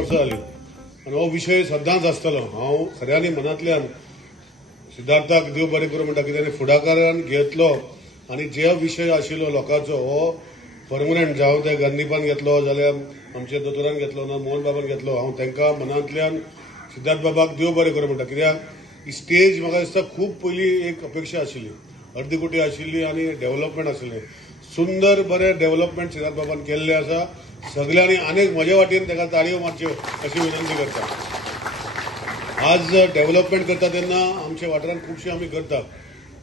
वर्सां जालीं आनी हो विशय सदांच आसतलो। हांव खऱ्यांनी मनांतल्यान सिद्धार्थाक देव बरें करूं म्हणटा, कित्याक फुडाकारान घेतलो आनी जे विशय आशिल्लो लोकांचो हो परमनंट, जावं ते गंदीपान घेतलो जाल्यार आमचे दोतोरान घेतलो ना मोहन बाबान घेतलो, हांव तांकां मनांतल्यान सिद्धार्थ बाबाक देव बरें करूं म्हणटा। कित्याक ही स्टेज म्हाका दिसता खूब पयलीं एक अपेक्षा आशिल्ली, अर्दी कोटी आशिल्ली आनी डेव्हलपमेंट आशिल्लें। सुंदर बरें डेव्हलपमेंट सिद्धार्थ बाबान केल्लें आसा। सगळ्यांनी अनेक म्हजे वाटेन ताका ताळयो मारच्यो अशी विनंती करता। आज डेव्हलपमेंट करता तेन्ना आमच्या वाठारांत खुबशें आमी करता,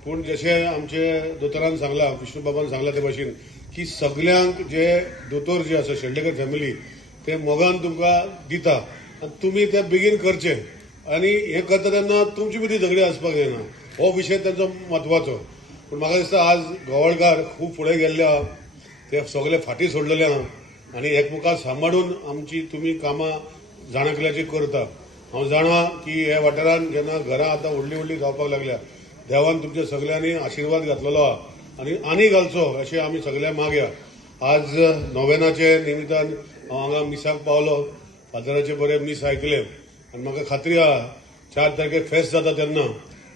पूण जशें आमचे दोतोरान सांगलां, विष्णू बाबान सांगलां ते भाशेन की सगळ्यांक जे दोतोर जे आसा शेल्डेकर फॅमिली ते मोगान तुमकां दिता आनी तुमी ते बेगीन करचे आनी हें करता तेन्ना तुमची बी ती झगडी आसपाक जायना, हो विशय तांचो म्हत्वाचो। पूण म्हाका दिसता आज गोवळकार खूब फुडें गेल्ले आहा, ते सगळे फाटीं सोडलेले आहा आनी एकमेकाक सांबाळून आमची तुमी कामां जाणाकल्याची करता। हांव जाणा की ह्या वाठारांत जेन्ना घरां आतां व्हडलीं व्हडलीं जावपाक लागल्या, देवान तुमच्या सगळ्यांनी आशिर्वाद घातलेलो आहा आनी घालचो अशें आमी सगळे मागया। आज नोवेनाचे निमित्तान हांव हांगा मिसाक पावलो, फादराचे बरे मीस आयकले आनी म्हाका खात्री आहा 4 तारखेक फेस्त जाता तेन्ना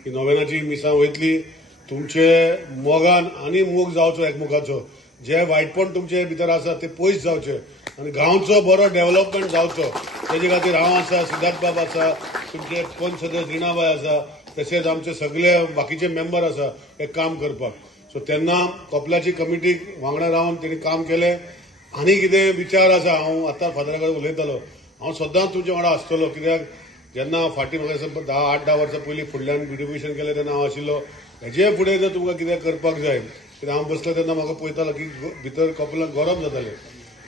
ही नोवेनाची मिसां वयतली। तुमचे मोगान आनी मोग जावचो एकमुखाचो, जे वायटपण तुमचे भितर आसा ते पयस जावचे आनी गांवचो बरो डेव्हलपमेंट जावचो। तेजे खातीर हांव आसा, सिद्धार्थ बाब आसा, तुमचे पंच सदस्य रिणाबाई आसा, तशेंच आमचे सगळे बाकीचे मेंबर आसा हे काम करपाक। सो तेन्ना कोपलाची कमिटीक वांगडा रावन तेणी काम केलें। आनी कितें विचार आसा, हांव आतां फादरा कडेन उलयतालो, हांव सदांच तुमचे वांगडा आसतलो। कित्याक जेन्ना फाटीं म्हाका दिसता 10-8 वर्सां पयलीं फुडल्यान ब्युटिफिकेशन केलें तेन्ना हांव आशिल्लो। हेजे फुडें जर तुमकां कितें करपाक जाय, कित्याक हांव बसलो तेन्ना म्हाका पळयतालो की भितर कपलाक गरम जातालें।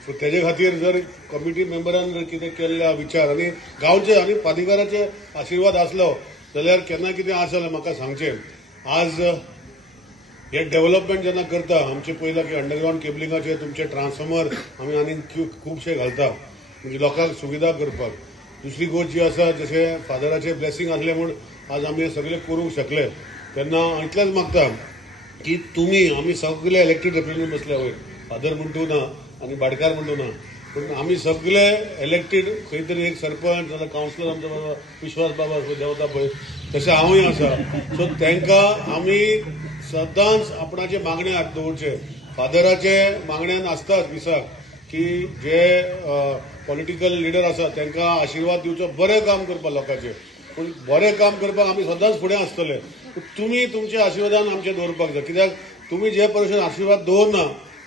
सो तेजे खातीर जर कमिटी मेंबरान जर कितें केल्ले विचार आनी गांवचे आनी प्राधिकाराचे आशिर्वाद आसलो जाल्यार केन्ना कितें आसलें म्हाका सांगचें। आज हे डेव्हलपमेंट जेन्ना करता, आमचे पयला की अंडरग्राउंड केबलिंगाचे तुमचे ट्रान्सफॉर्मर आमी आनी खुबशे घालता म्हणजे लोकांक सुविधा करपाक। दुसरी गोष्ट जी आसा, जशें फादराचे ब्लेसिंग आसलें म्हूण आज आमी सगळे करूंक शकले, तेन्ना इतलेंच मागता की तुमी आमी सगळे इलेक्टेड रिप्रेझेंटेटिव्ह बसल्या वयर, फादर म्हणटू ना आनी भाटकार म्हणटू ना, पूण आमी सगळे इलेक्टेड खंय तरी एक सरपंच नाजाल्यार कावन्सिलर आमचो बाबा विश्वास बाबा देंवता पळय तशें हांवूय आसा। सो तांकां आमी सदांच आपणाचे मागणे हात दवरचे। फादराचे मागण्यान आसताच दिसाक की जे पॉलिटिकल लिडर आसा तांकां आशिर्वाद दिवचो, बरें काम करपा लोकांचें। पूण बरें काम करपाक आमी सदांच फुडें आसतले, तुमी तुमचे आशिर्वादान आमचे दवरपाक जाय। कित्याक तुमी जे पर्यंत आशिर्वाद दवरना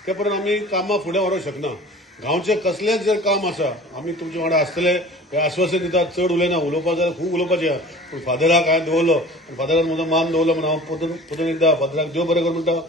ते पर्यंत आमी कामां फुडें व्हरूंक शकना। गांवचे कसलेंच जर काम आसा आमी तुमचे वांगडा आसतले हे आश्वासन दितात। चड उलयना, उलोवपाक जाल्यार खूब उलोवपाचें आहा, पूण फादराक हांवें दवरलो आनी फादरान म्हजो मान दवरलो म्हणून हांव परतून एकदां फादराक देव बरें कर म्हणटा।